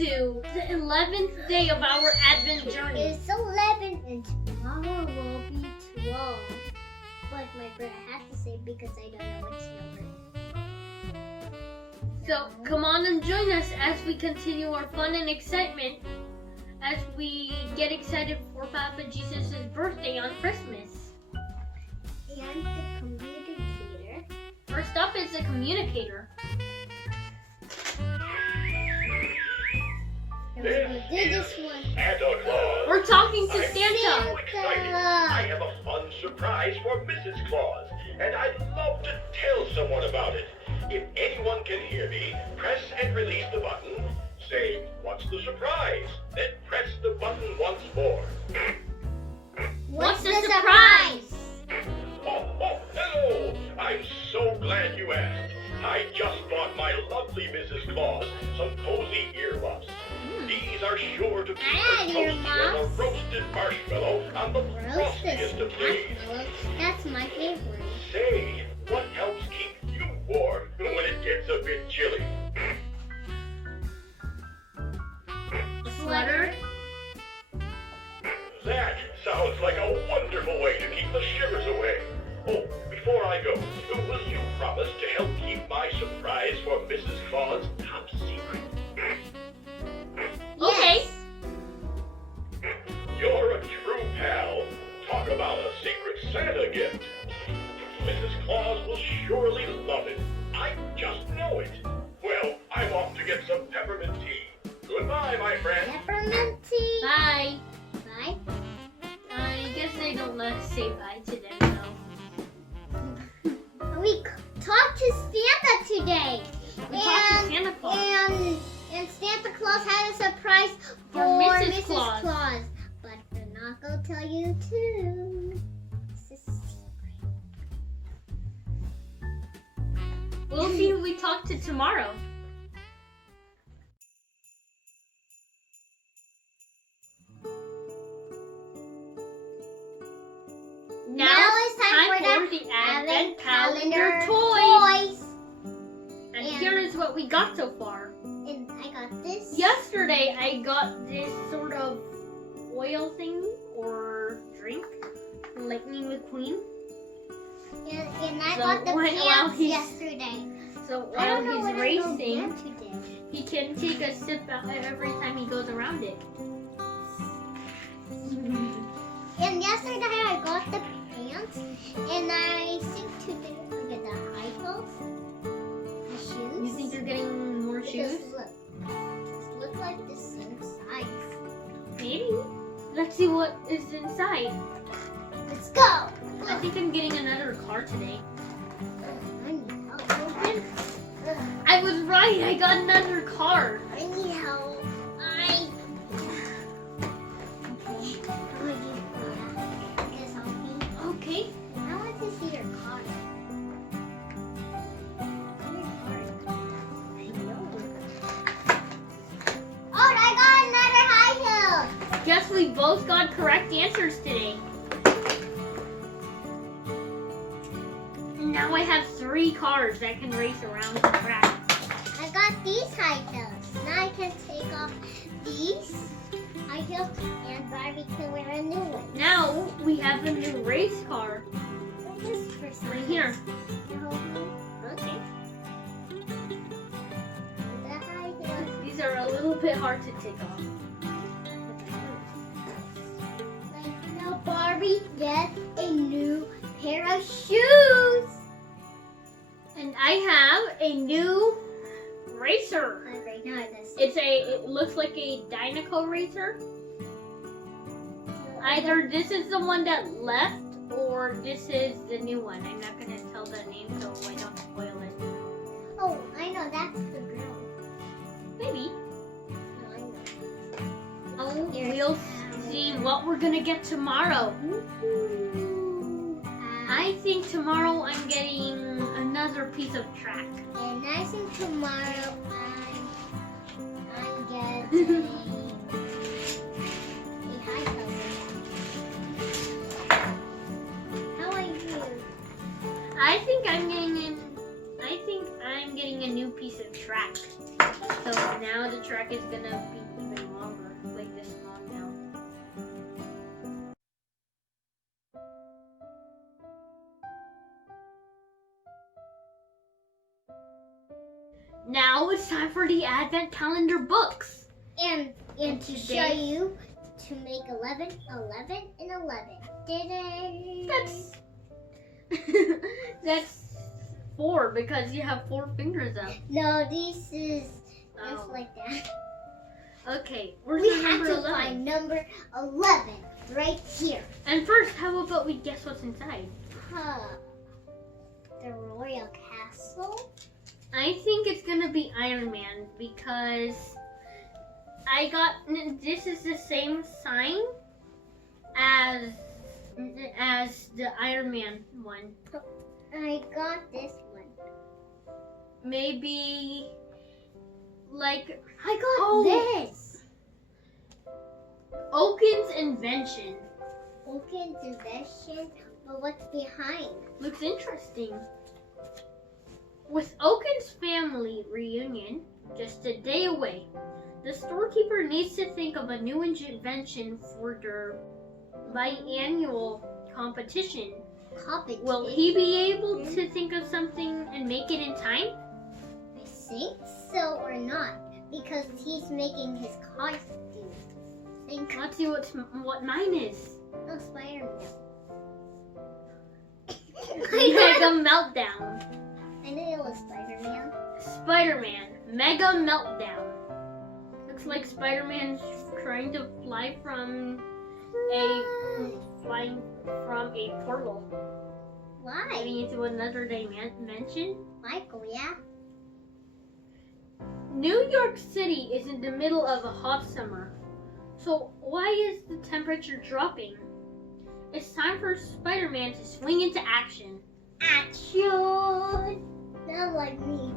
to the 11th day of our Advent journey. It's 11 and tomorrow will be 12. But my brother has to say because I don't know which number. So come on and join us as we continue our fun and excitement as we get excited for Papa Jesus' birthday on Christmas. And the communicator. First up is the communicator. This one. Santa Claus. We're talking to I'm Santa. so excited. I have a fun surprise for Mrs. Claus, and I'd love to tell someone about it. If anyone can hear me, press and release the button. Say, what's the surprise? Then press the button once more. What's the surprise? Oh, hello! I'm so glad you asked. I just bought my lovely Mrs. Claus some cozy earmuffs. These are sure to keep her toasty on a roasted marshmallow on the frostiest of days. That's my favorite. Say, what helps keep you warm when it gets a bit chilly? A sweater? That sounds like a wonderful way to keep the shivers away. Oh, before I go, will you promise to help keep my surprise for Mrs. Claus top secret? Okay. You're a true pal. Talk about a secret Santa gift. Mrs. Claus will surely love it. I just know it. Well, I'm off to get some peppermint tea. Goodbye, my friend. Peppermint tea. Bye. Bye. I guess they don't let us say bye to them, though. We talked to Santa today. We talked to Santa Claus. And Santa Claus had a surprise for Mrs. Claus. Claus. But we're not going to tell you too. This is secret. We'll see who we talk to tomorrow. Now it's time for the Advent Calendar toys. And here is what we got so far. And I got this. Yesterday I got this sort of oil thing or drink, Lightning McQueen. And I So got the while pants he's- yesterday. So I while don't know he's what racing, I got today. he can take a sip out every time he goes around it. And yesterday I got the pants, and I think today I'll get the high heels, the shoes. You think you're getting more shoes? This look like the same size. Maybe. Let's see what is inside. Let's go. I think I'm getting another car today. I need help. Open. I was right. I got another car. I need help. Okay. I'm gonna give this help me. Okay. I want to see your car. Oh, I got another high heel. Guess we both got correct answers today. Now I have 3 cars that can race around the track. I got these high heels. Now I can take off these high heels and Barbie can wear a new one. Now we have a new race car. Just for some Right here. Okay. The high heels. These are a little bit hard to take off. Like now Barbie gets a new pair of shoes. And I have a new racer. Right now this. It looks like a Dynaco racer. Either this is the one that left or this is the new one. I'm not gonna tell the name so I don't spoil it. Oh, I know that's the girl. Maybe. No, I know. Oh, we'll see what we're gonna get tomorrow. I think tomorrow I'm getting another piece of track. And I think tomorrow I'm getting a high heel. How are you? I think I'm getting a new piece of track. So now the track is gonna be even longer, like this long now. Now it's time for the Advent Calendar books. And to show you to make 11, 11, and 11. That's that's 4 because you have 4 fingers up. No, this is Oh. just like that. Okay, where's We the have number to 11? find number 11 right here. And first, how about we guess what's inside? The royal castle. I think it's gonna be Iron Man because this is the same sign as the Iron Man one. I got this one. Maybe like I got this. Oaken's invention. Oaken's invention, but what's behind? Looks interesting. With Oaken's family reunion just a day away, the storekeeper needs to think of a new invention for their biannual competition. Will he be able to think of something and make it in time? I think so or not, because he's making his costume. Let's see what mine is. No, Spider-Man. Mega Meltdown. I knew it was Spider-Man. Spider-Man, Mega Meltdown. Looks like Spider-Man's trying to fly from a portal. Why? Heading into another dimension. Michael, yeah? New York City is in the middle of a hot summer. So why is the temperature dropping? It's time for Spider-Man to swing into action. Action! Sounds like me.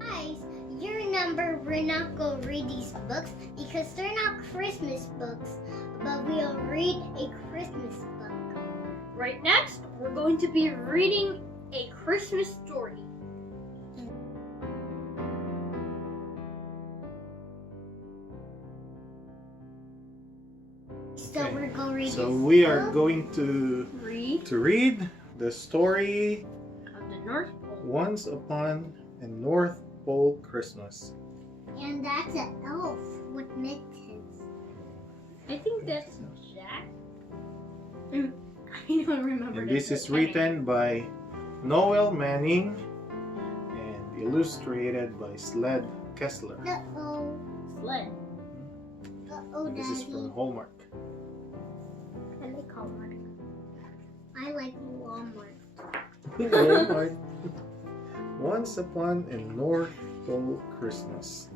Guys, your number, we're not going to read these books because they're not Christmas books, but we'll read a Christmas book. Right next, we're going to be reading a Christmas story. So we're going to read So this we are book. going to read the story Of the North Pole. Once Upon a North Pole Christmas. And that's an elf with mittens. I think that's Jack. I don't remember. And this is written by Noel Manning and illustrated by Sled Kessler. Uh-oh. Sled. Uh-oh, And this is Daddy. from Hallmark. I like Hallmark. I like Walmart. Hallmark. Once Upon a North Pole Christmas.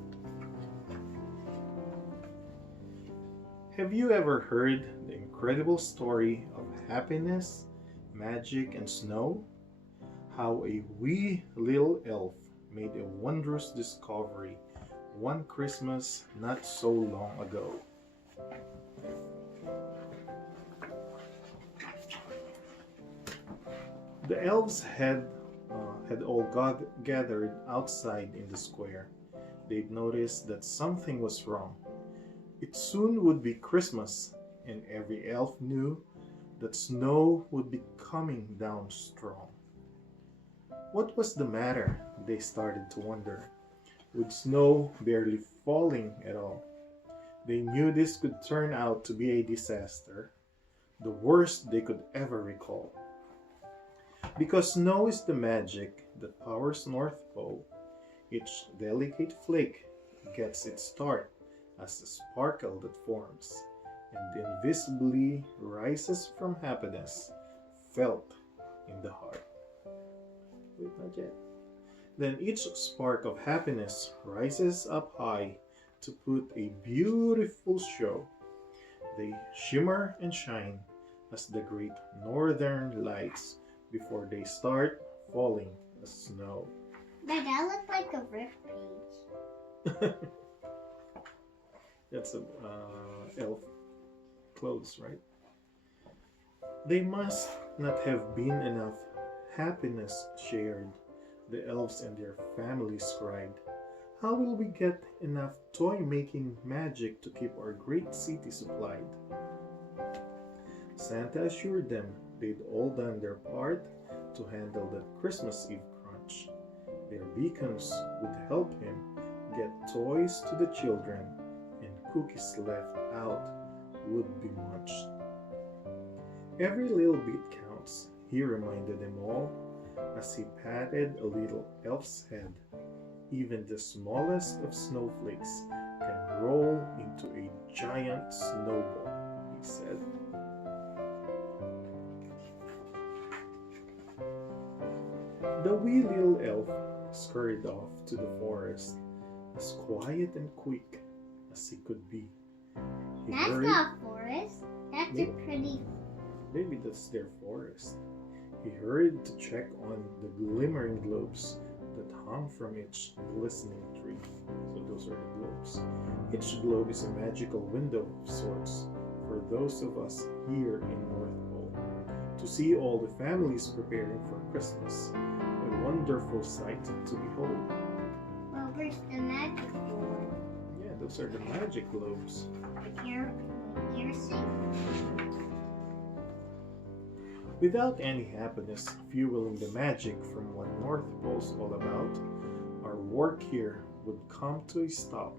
Have you ever heard the incredible story of happiness, magic, and snow? How a wee little elf made a wondrous discovery one Christmas not so long ago. The elves had all gathered outside in the square. They'd noticed that something was wrong. It soon would be Christmas, and every elf knew that snow would be coming down strong. What was the matter? They started to wonder. With snow barely falling at all, they knew this could turn out to be a disaster, the worst they could ever recall. Because snow is the magic that powers North Pole, each delicate flake gets its start as a sparkle that forms and invisibly rises from happiness felt in the heart. Wait, not yet. Then each spark of happiness rises up high to put a beautiful show. They shimmer and shine as the great northern lights before they start falling as snow. But that looked like a riff page. That's a elf clothes, right? They must not have been enough happiness shared The elves and their families cried, "How will we get enough toy-making magic to keep our great city supplied?" Santa assured them they'd all done their part to handle that Christmas Eve crunch. Their beacons would help him get toys to the children, and cookies left out would be munched. Every little bit counts, he reminded them all as he patted a little elf's head. Even the smallest of snowflakes can roll into a giant snowball, he said. The wee little elf scurried off to the forest, as quiet and quick as he could be. He That's hurried- not forest. That's a pretty. Maybe that's their forest. He hurried to check on the glimmering globes that hung from each glistening tree. So those are the globes. Each globe is a magical window of sorts for those of us here in North Pole to see all the families preparing for Christmas. A wonderful sight to behold. Well, where's the magic one? Yeah, those are the magic globes. Here, see. Without any happiness fueling the magic from what North Pole's all about, our work here would come to a stop,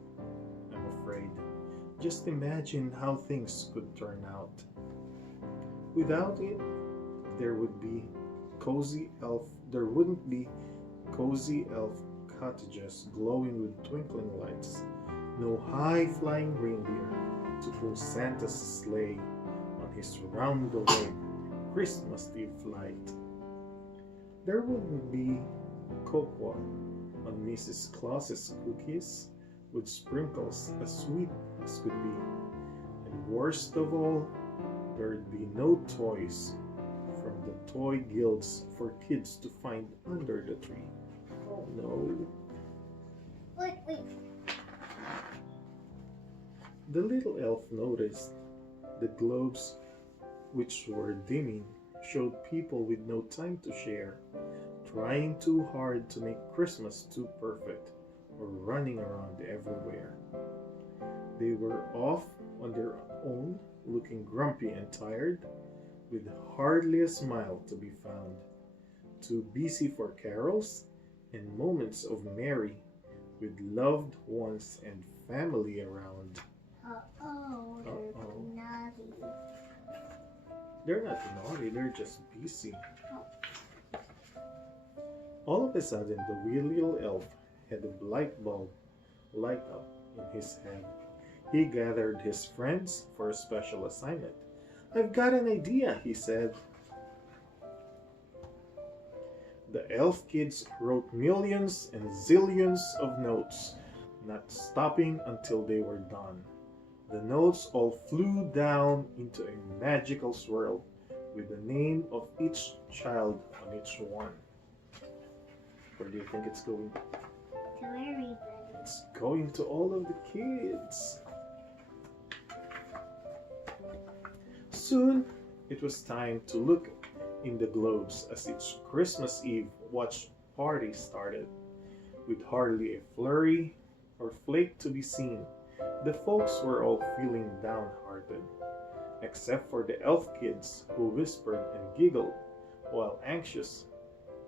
I'm afraid. Just imagine how things could turn out. Without it, there wouldn't be cozy elf cottages glowing with twinkling lights, no high-flying reindeer to pull Santa's sleigh on his round-the-way Christmas Eve flight. There wouldn't be cocoa on Mrs. Claus's cookies with sprinkles as sweet as could be. And worst of all, there'd be no toys from the toy guilds for kids to find under the tree. Oh no. Wait. The little elf noticed the globes, which were dimming, showed people with no time to share, trying too hard to make Christmas too perfect, or running around everywhere. They were off on their own, looking grumpy and tired, with hardly a smile to be found, too busy for carols and moments of merry with loved ones and family around. They're naughty. They're not naughty, they're just busy. All of a sudden, the wee little elf had a light bulb light up in his head. He gathered his friends for a special assignment. "I've got an idea," he said. The elf kids wrote millions and zillions of notes, not stopping until they were done. The notes all flew down into a magical swirl with the name of each child on each one. Where do you think it's going? To everybody. It's going to all of the kids. Soon, it was time to look in the globes as each Christmas Eve watch party started. With hardly a flurry or flake to be seen, the folks were all feeling downhearted, except for the elf kids who whispered and giggled while anxious,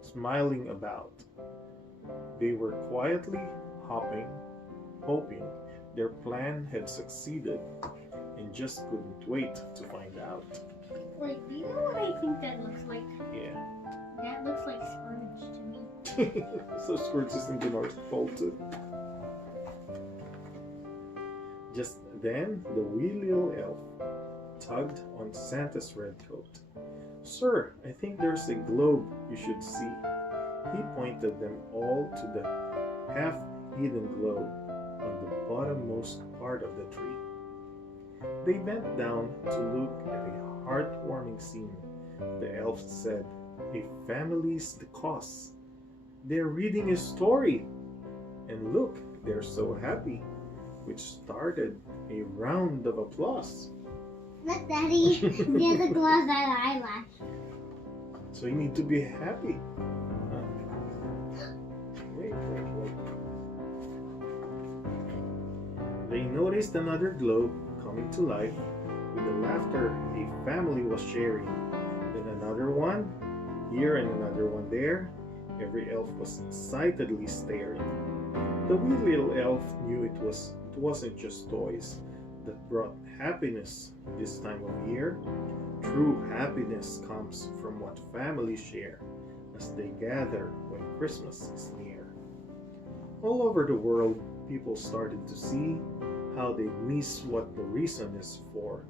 smiling about. They were quietly hoping their plan had succeeded, and just couldn't wait to find out. Wait, do you know what I think that looks like? Yeah. That looks like Scrooge to me. So Scrooge is in the North Pole too. Just then, the wee little elf tugged on Santa's red coat. "Sir, I think there's a globe you should see." He pointed them all to the half-hidden globe on the bottommost part of the tree. They bent down to look at a heartwarming scene. The elf said, "A family's the cause. They're reading a story. And look, they're so happy," which started a round of applause. Look, Daddy. The other gloves are eyelash. So you need to be happy. They noticed another globe coming to life. With the laughter a family was sharing. Then another one here and another one there. Every elf was excitedly staring. The wee little elf knew it wasn't just toys that brought happiness this time of year. True happiness comes from what families share as they gather when Christmas is near. All over the world, people started to see how they miss what the reason is for.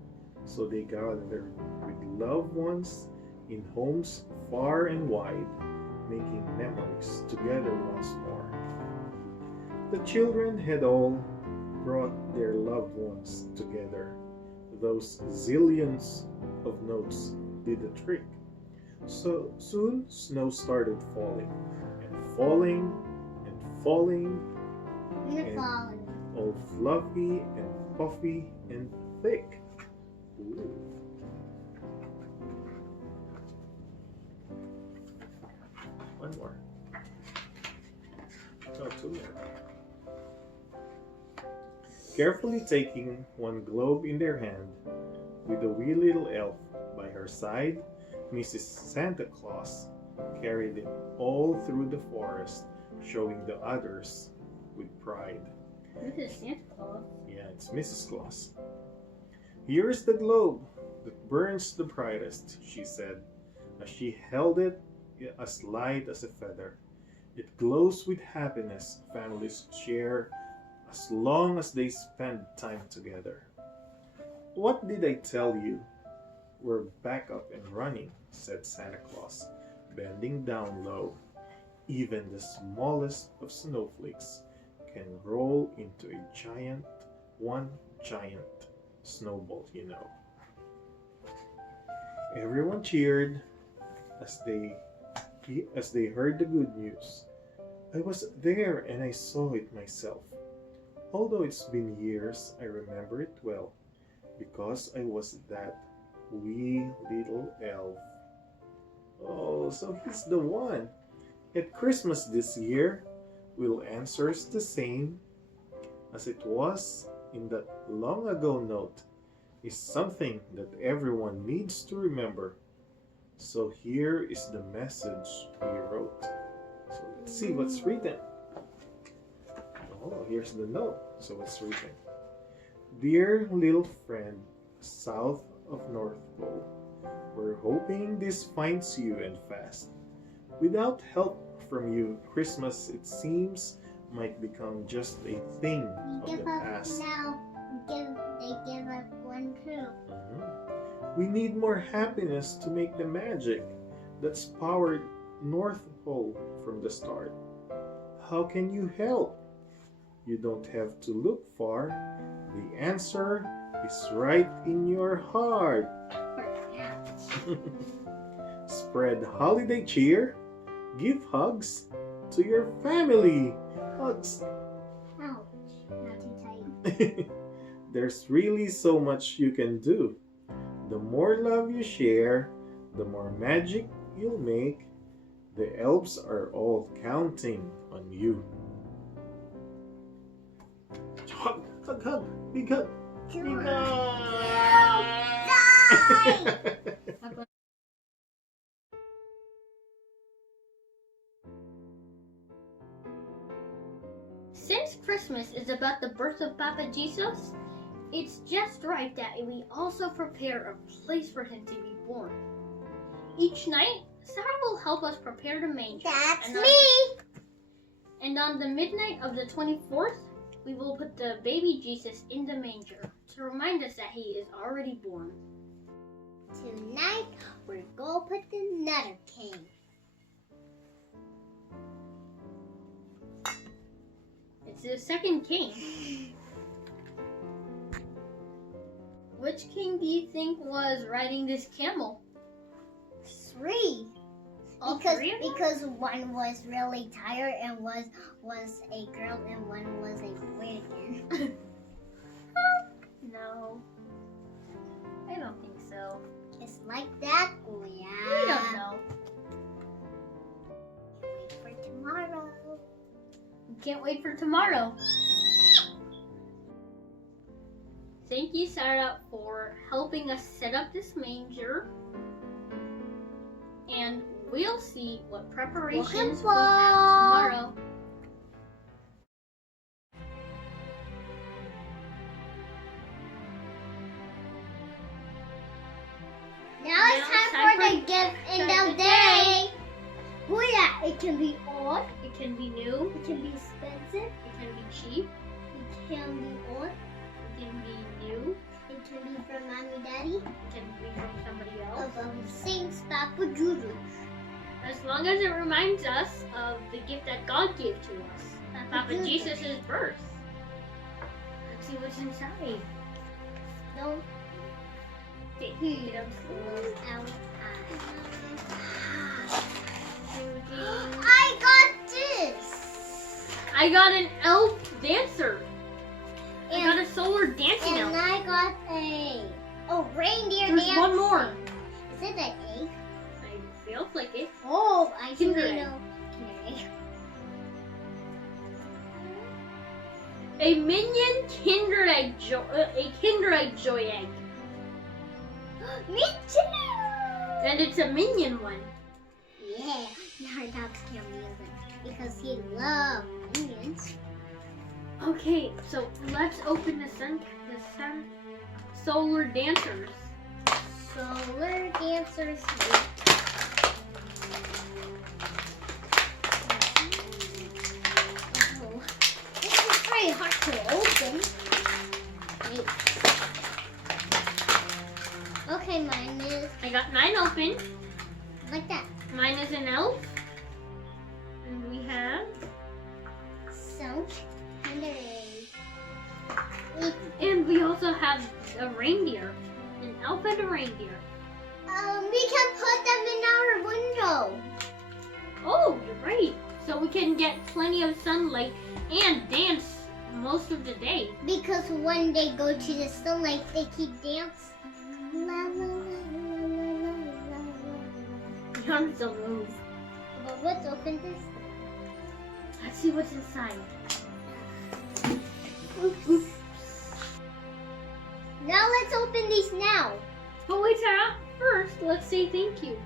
So they gathered with loved ones in homes far and wide, making memories together once more. The children had all brought their loved ones together. Those zillions of notes did the trick. So soon snow started falling and falling and falling and Falling. all fluffy and puffy and thick. Ooh. One more. Oh, two more. Carefully taking one globe in their hand, with the wee little elf by her side, Mrs. Santa Claus carried it all through the forest, showing the others with pride. This is Santa Claus. Yeah, it's Mrs. Claus. Here's the globe that burns the brightest, she said, as she held it as light as a feather. It glows with happiness families share as long as they spend time together. What did I tell you? We're back up and running, said Santa Claus, bending down low. Even the smallest of snowflakes can roll into one giant snowball, you know. Everyone cheered as they heard the good news. I was there and I saw it myself. Although it's been years, I remember it well, because I was that wee little elf. Oh, so he's the one. At Christmas this year, will answers the same as it was in that long ago note is something that everyone needs to remember. So here is the message we wrote. So let's see what's written. Oh, here's the note. So it's written. Dear little friend, south of North Pole, we're hoping this finds you and fast. Without help from you, Christmas, it seems, might become just a thing of the past. Now. They give up one too. We need more happiness to make the magic that's powered North Pole from the start. How can you help? You don't have to look far. The answer is right in your heart. Spread holiday cheer. Give hugs to your family. Hugs. Ouch. Not too tight. There's really so much you can do. The more love you share, the more magic you'll make. The elves are all counting on you. Hug, hug, hug, big hug. Big hug. Since Christmas is about the birth of Papa Jesus, it's just right that we also prepare a place for him to be born. Each night, Sarah will help us prepare the manger. That's and me! And on the midnight of the 24th, we will put the baby Jesus in the manger to remind us that he is already born. Tonight, we're going to put the Nutter King. It's the second king. Which king do you think was riding this camel? 3. All because three of them? because one was really tired and was a girl and one was a boy again. No. I don't think so. It's like that, Gloriam. We don't know. Wait for tomorrow. We can't wait for tomorrow. thank you, Sarah, for helping us set up this manger. And we'll see what preparations we have tomorrow. Now it's time for the gift in the day. Oh yeah, it can be old, It can be new, it can be expensive, it can be cheap, it can be old, it can be new, it can be from mommy, daddy, it can be from somebody else. of Saints Papa Juju. As long as it reminds us of the gift that God gave to us, Papa Juju. Jesus' birth. Let's see what's inside. Don't Okay, close get up. our Thinking. I got this. I got an elf dancer. I got And, a solar dancing and elf. I got a reindeer There's dancing. one more. Is it an egg? I feel like it. Oh, I think Kinder I egg. know. Okay. A minion Kinder Egg a Kinder Egg joy egg, Me too. and it's a minion one. Yeah, now our dogs can't use it because he loves onions. Okay, so let's open the sun solar dancers. Solar dancers. Oh, this is very hard to open. Wait. Okay, mine is I got 9 open. like that. Mine is an elf, and we have, So, Kinder Egg. and we also have a reindeer, an elf and a reindeer. We can put them in our window. Oh, you're right. So we can get plenty of sunlight and dance most of the day. Because when they go to the sunlight, they keep dancing. La, la, la, la, la, la, la. You're on the move. But let's open this. Let's see what's inside. Now let's open these now. But wait, Sarah. First, let's say thank you.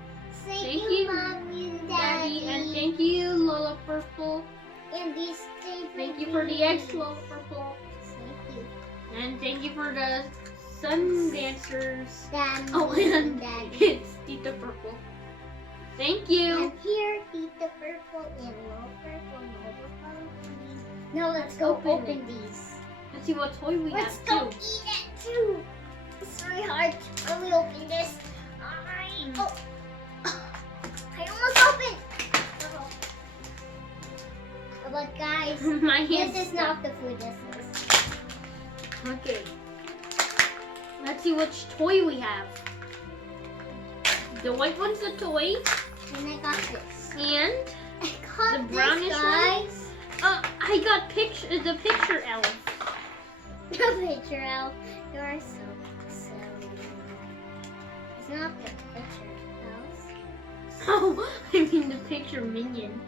Thank Thank you, you, Mommy and Daddy, Daddy. and thank you, Lola Purple. And these things. Thank you for the eggs, Lola Purple. Thank you. And thank you for the sun dancers. Daddy Oh, and Daddy. it's Tita Purple. Thank you. And here, Tita Purple and Low Purple, Low Purple. Now let's go Open open it. these. Let's see what toy we Let's have go too. eat it too. It's very hard when we open this. Alright. Oh. I almost opened. Uh-oh. But guys, My hands. this is not the food this is. Okay. Let's see which toy we have. The white one's a toy, And I got this. and I got the brownish this, one? guys. I got the picture elf. The picture elf. You are so. It's not the picture elf. Oh, I mean the picture minion.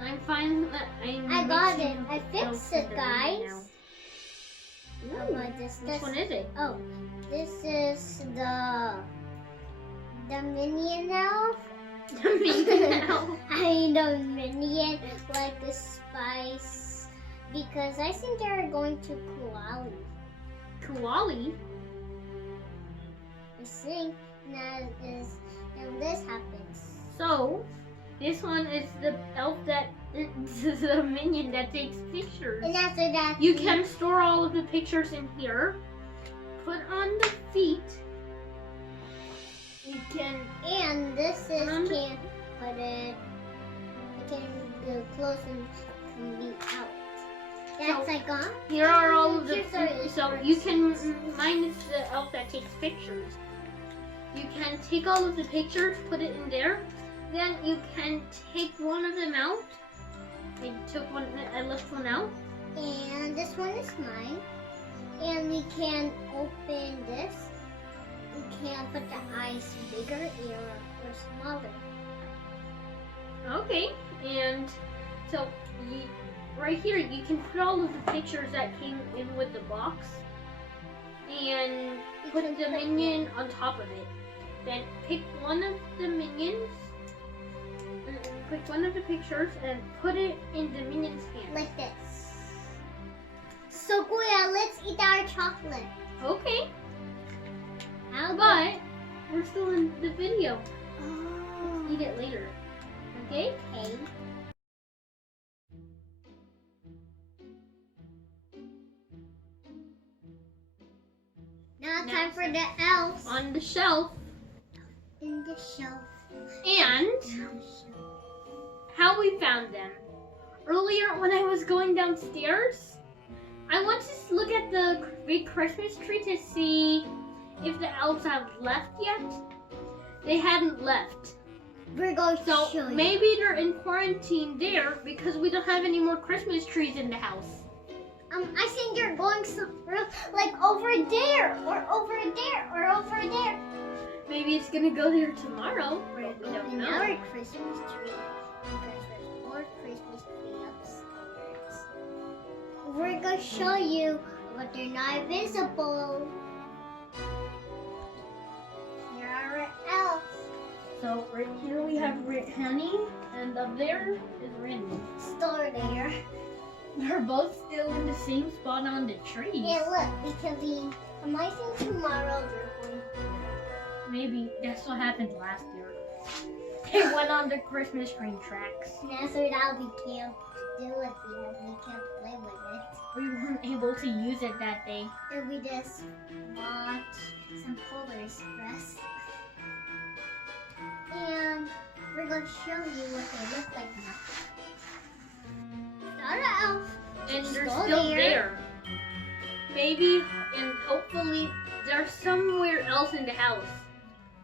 I'm fine. I got it. I fixed it, guys. Ooh, How about this? which one is it? Oh, this is the minion elf. The minion elf. I mean the minion, like the spice, because I think they're going to Kuali. Koali. I think that is, and this happens. So, this one is the elf that is the minion that takes pictures. And after that, You can store all of the pictures in here. Put on the feet. You can. and this is Um, can put it. It can go close and can be out. That's So- like on. Here are all of the. Here's our So you can. Mine is the elf that takes pictures. You can take all of the pictures, put it in there. Then you can take one of them out. I took one. I left one out. And this one is mine. And we can open this. We can put the eyes bigger or smaller. Okay, and so right here you can put all of the pictures that came in with the box. and put the minion on top of it. Then pick one of the minions, pick one of the pictures, and put it in the minion's hand. Like this. So, Kuya, let's eat our chocolate. Okay, How but we're still in the video. Oh. Eat it later. Okay? Okay. Now time for the elves. On the shelf. In the shelf. And In the shelf. how we found them. Earlier when I was going downstairs, I went to look at the big Christmas tree to see if the elves have left yet. They hadn't left. We're going to So show you. maybe they're in quarantine there because we don't have any more Christmas trees in the house. I think you're going somewhere like over there, or over there, or over there. Maybe it's gonna go there tomorrow. We're But we don't open know. our Christmas tree because there's more Christmas tree upstairs. We're going to show you, but they're not visible. Here are our elves. So right here we have Honey, and up there is Randy. Store there. They're both still in the same spot on the trees. Yeah, look, because I think tomorrow they're going. Maybe that's what happened last year. They went on the Christmas train tracks. That's what we can't do it because we can't play with it. We weren't able to use it that day. And we just watch some Polar Express. And we're going to show you what they look like now. Not an elf. And they're Still still there. there. Maybe and hopefully they're somewhere else in the house.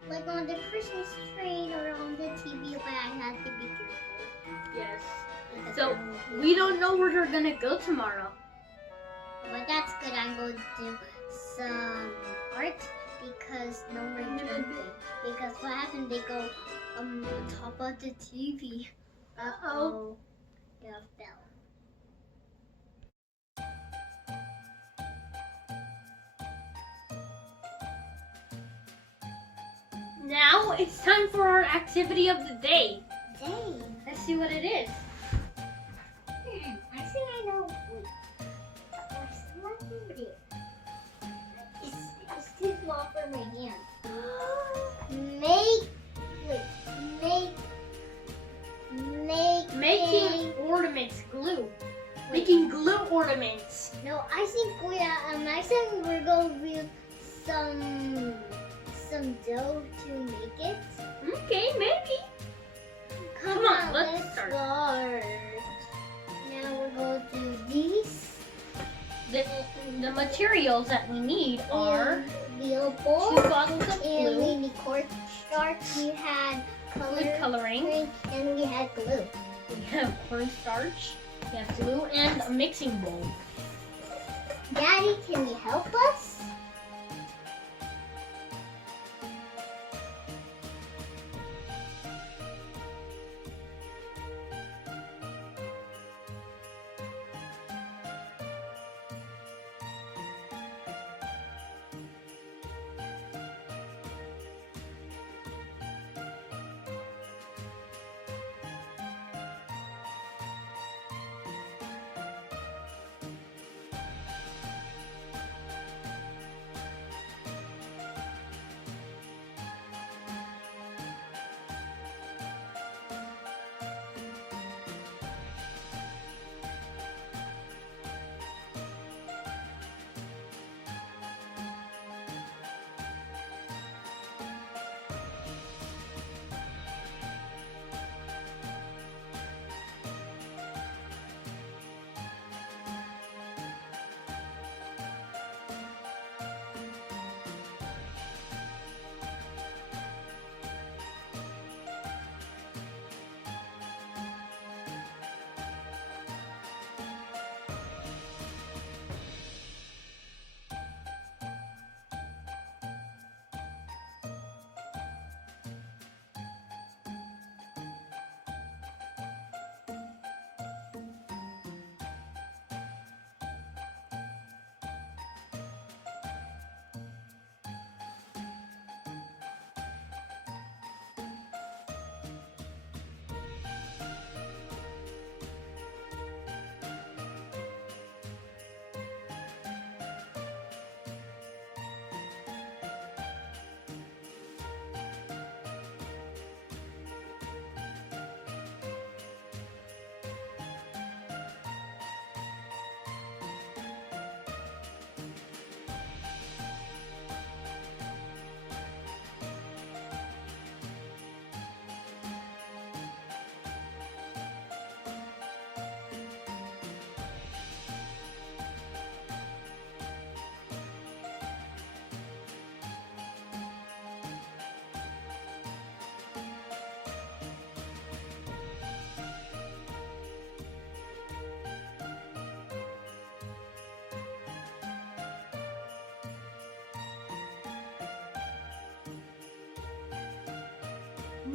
Like on the Christmas tree or on the TV, but I had to be careful. Yes. Because So I will be- we don't know where they're gonna go tomorrow. But that's good. I'm going to do some art because no one can be. Because what happened? They go on top of the TV. Uh-oh. It fell. Now it's time for our activity of the day. Dang. Let's see what it is. I think I know. Wait. There's nothing there. It's too small for my hand. Making ornaments, glue. Making glue ornaments. No, I think we're going to use some dough to make it. Okay, maybe. Come on, let's start. Now we're going to do these. The materials that we need are Wheel 2 ball. bottles of And glue, we need cornstarch. We had food coloring, and we had glue. we have cornstarch, we have glue, and a mixing bowl. Daddy, can you help us?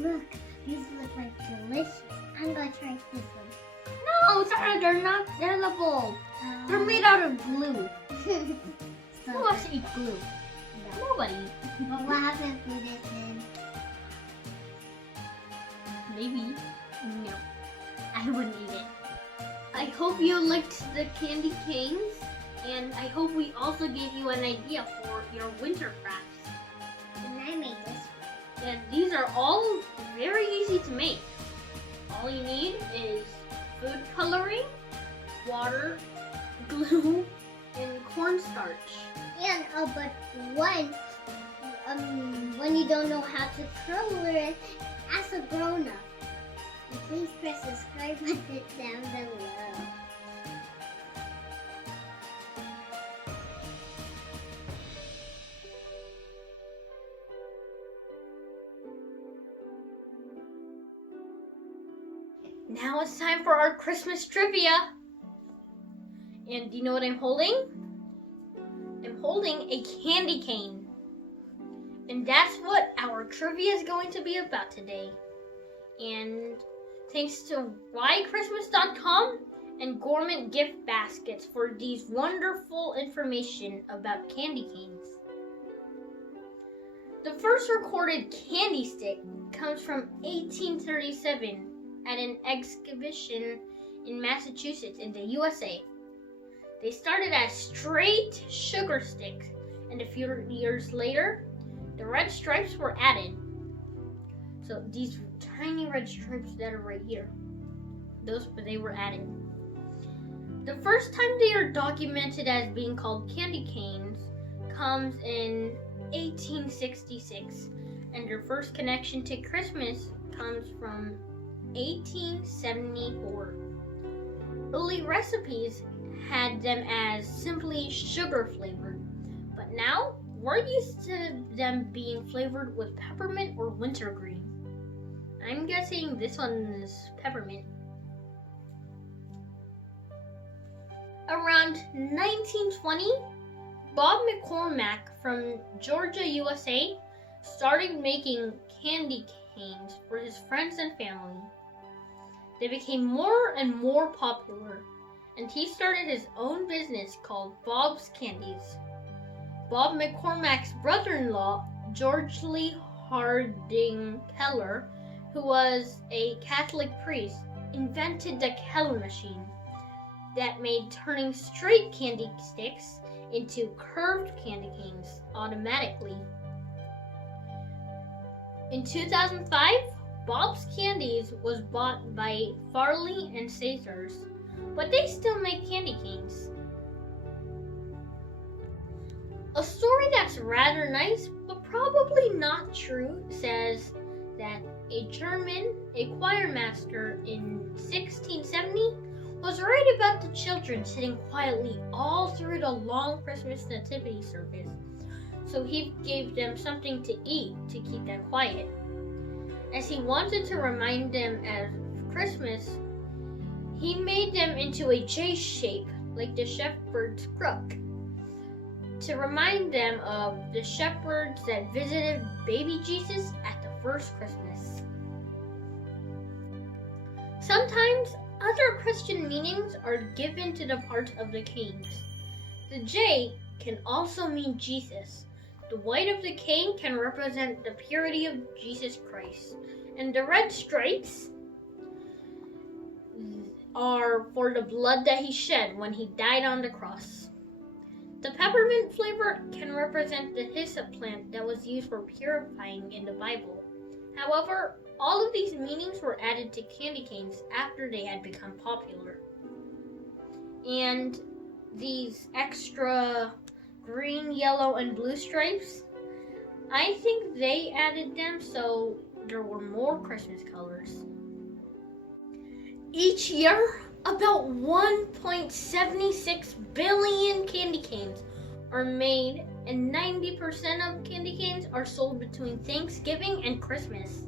look. These look like delicious. I'm gonna try this one. No, Sarah, they're not edible. They're made out of glue. So, Who wants to eat glue? Nobody. but what happens if we put it in? Maybe. No. I wouldn't eat it. I hope you liked the candy canes, and I hope we also gave you an idea for your winter crafts. And I made this And these are all very easy to make. All you need is food coloring, water, glue, and cornstarch. one. And but when you don't know how to color it, as a grown-up, please press the subscribe button down below. Now it's time for our Christmas trivia. And do you know what I'm holding? I'm holding a candy cane. And that's what our trivia is going to be about today. And thanks to whychristmas.com and Gourmet Gift Baskets for these wonderful information about candy canes. The first recorded candy stick comes from 1837 at an exhibition in Massachusetts in the USA. They started as straight sugar sticks, and a few years later, the red stripes were added. So these tiny red stripes that are right here, they were added. The first time they are documented as being called candy canes comes in 1866, and their first connection to Christmas comes from 1874. Early recipes had them as simply sugar flavored, but now we're used to them being flavored with peppermint or wintergreen. I'm guessing this one is peppermint. Around 1920, Bob McCormack from Georgia, USA, started making candy canes for his friends and family. They became more and more popular, and he started his own business called Bob's Candies. Bob McCormack's brother-in-law, George Lee Harding Keller, who was a Catholic priest, invented the Keller machine that made turning straight candy sticks into curved candy canes automatically. In 2005, Bob's Candies was bought by Farley and Caesars, but they still make candy canes. A story that's rather nice, but probably not true, says that a German, a choir master in 1670, was worried about the children sitting quietly all through the long Christmas nativity service, so he gave them something to eat to keep them quiet. As he wanted to remind them of Christmas, he made them into a J shape, like the shepherd's crook, to remind them of the shepherds that visited baby Jesus at the first Christmas. Sometimes other Christian meanings are given to the parts of the canes. The J can also mean Jesus. The white of the cane can represent the purity of Jesus Christ, and the red stripes are for the blood that he shed when he died on the cross. The peppermint flavor can represent the hyssop plant that was used for purifying in the Bible. However, all of these meanings were added to candy canes after they had become popular. And these extra green, yellow, and blue stripes, I think they added them so there were more Christmas colors. Each year, about 1.76 billion candy canes are made, and 90% of candy canes are sold between Thanksgiving and Christmas.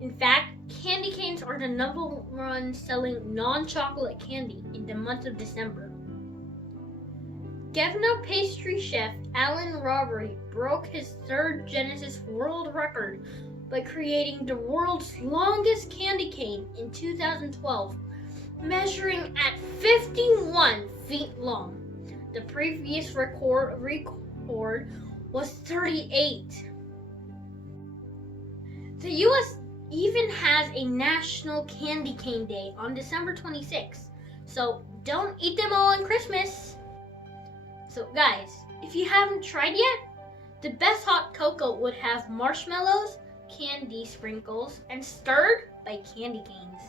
In fact, candy canes are the #1 selling non-chocolate candy in the month of December. Gevna pastry chef Alan Robbery broke his third Genesis world record by creating the world's longest candy cane in 2012, measuring at 51 feet long. The previous record was 38. The U.S. even has a National Candy Cane Day on December 26th, so don't eat them all on Christmas. So guys, if you haven't tried yet, the best hot cocoa would have marshmallows, candy sprinkles, and stirred by candy canes.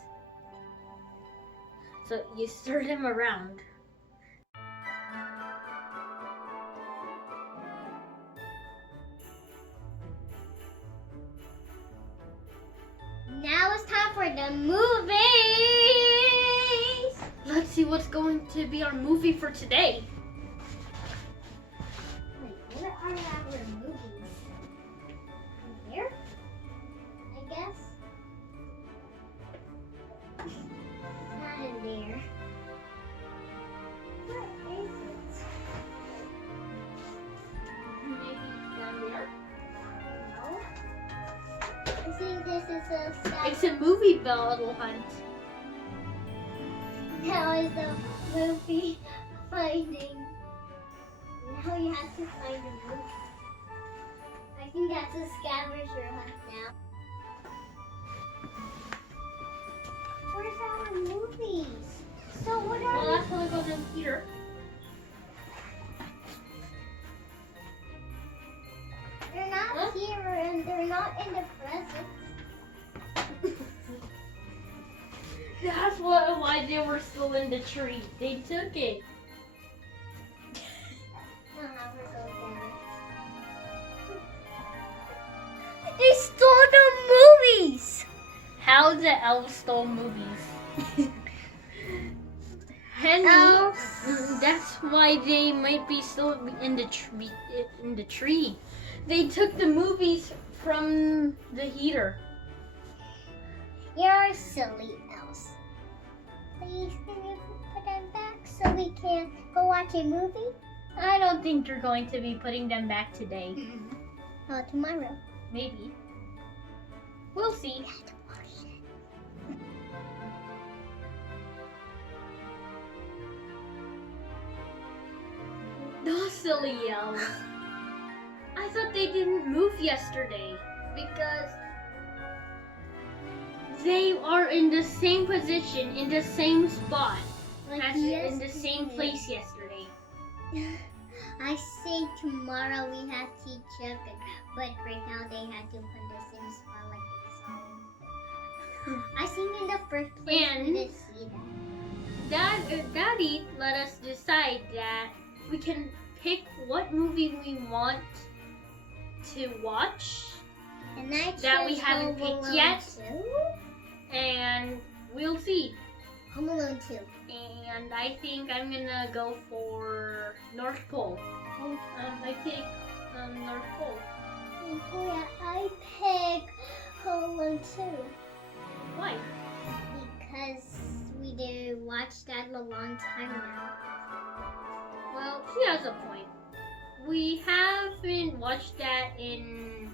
So you stir them around. Now it's time for the movies! Let's see what's going to be our movie for today. Wait, where are our movies? In here? I guess. It's not in there. Where is it? Maybe down there. No. I think this is a It's a movie battle hunt. Now is the movie finding. Now you have to find a movie. I think that's a scavenger hunt now. Where's our movies? So what Well, are that's what goes in here. they're not Huh? here and they're not in the presents. That's why they were still in the tree. They took it. I'll have her go get it. They stole the movies. How the elves stole movies? Henry, Elves. that's why they might be still in the tree. In the tree, they took the movies from the heater. You're silly, elves. Please, can you put them back so we can go watch a movie? I don't think you're going to be putting them back today. Tomorrow. Maybe. We'll see. Those silly elves. I thought they didn't move yesterday because they are in the same position, in the same spot, as in the same place yesterday. I think tomorrow we have to check it, but right now they had to put the same spot like they saw. I think in the first place And- we did see that. Daddy let us decide that we can pick what movie we want to watch, And I That we chose haven't Home picked Alone yet? 2. and we'll see. Home Alone 2. And I think I'm gonna go for North Pole. I pick North Pole. Oh yeah, I pick Home Alone 2 Why? because we did watch that a long time now. Well, she has a point. We haven't watched that in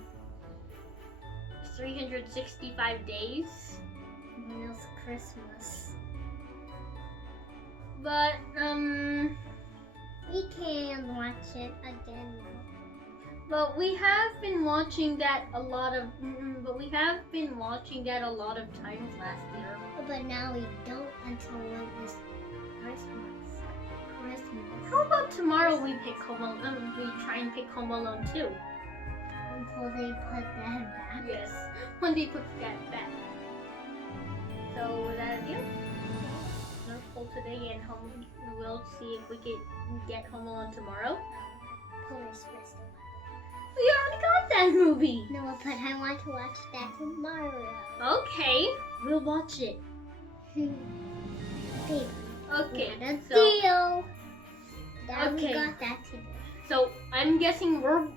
365 days. When it was Christmas. But, We can watch it again now. but we have been watching that a lot of, times last year. But now we don't until when it's Christmas. How about tomorrow we pick Home Alone, we try and pick Home Alone 2? Until they put that back. Yes, when they put that back. So, is that a deal? North Pole today and we'll see if we can get Home Alone tomorrow. Polar Express. We already got that movie. No, but I want to watch that tomorrow. Okay, we'll watch it. Okay. Okay, That's so, deal. That we Okay. got that today. so I'm guessing we're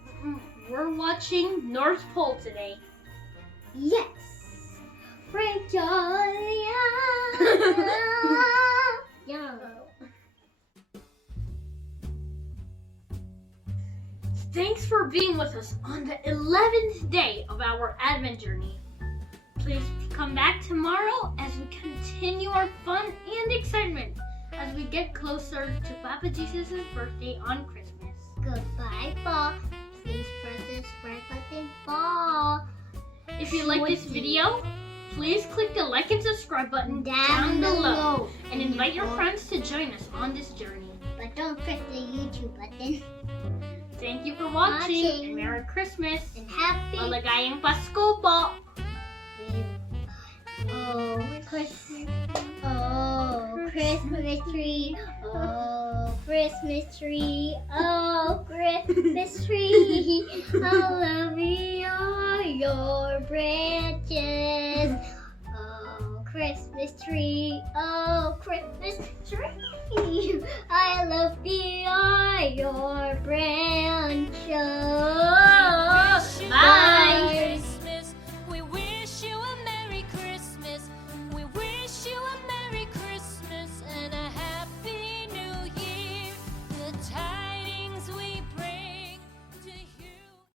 watching North Pole today. Yes. Frank Yeah. Thanks for being with us on the 11th day of our Advent journey. Please come back tomorrow as we continue our fun and excitement as we get closer to Papa Jesus' birthday on Christmas. Goodbye, ball. Please press the subscribe button, ball. If you like this video, please click the like and subscribe button down below and invite your friends to join us on this journey. But don't press the YouTube button. Thank you for watching and Merry Christmas And happy Maligayang Pasko po! Oh, Christmas. Oh, Christmas tree. Oh, Christmas tree. Oh, Christmas tree. How lovely are your branches. Oh, Christmas tree. Oh, Christmas tree. I love the are your branches.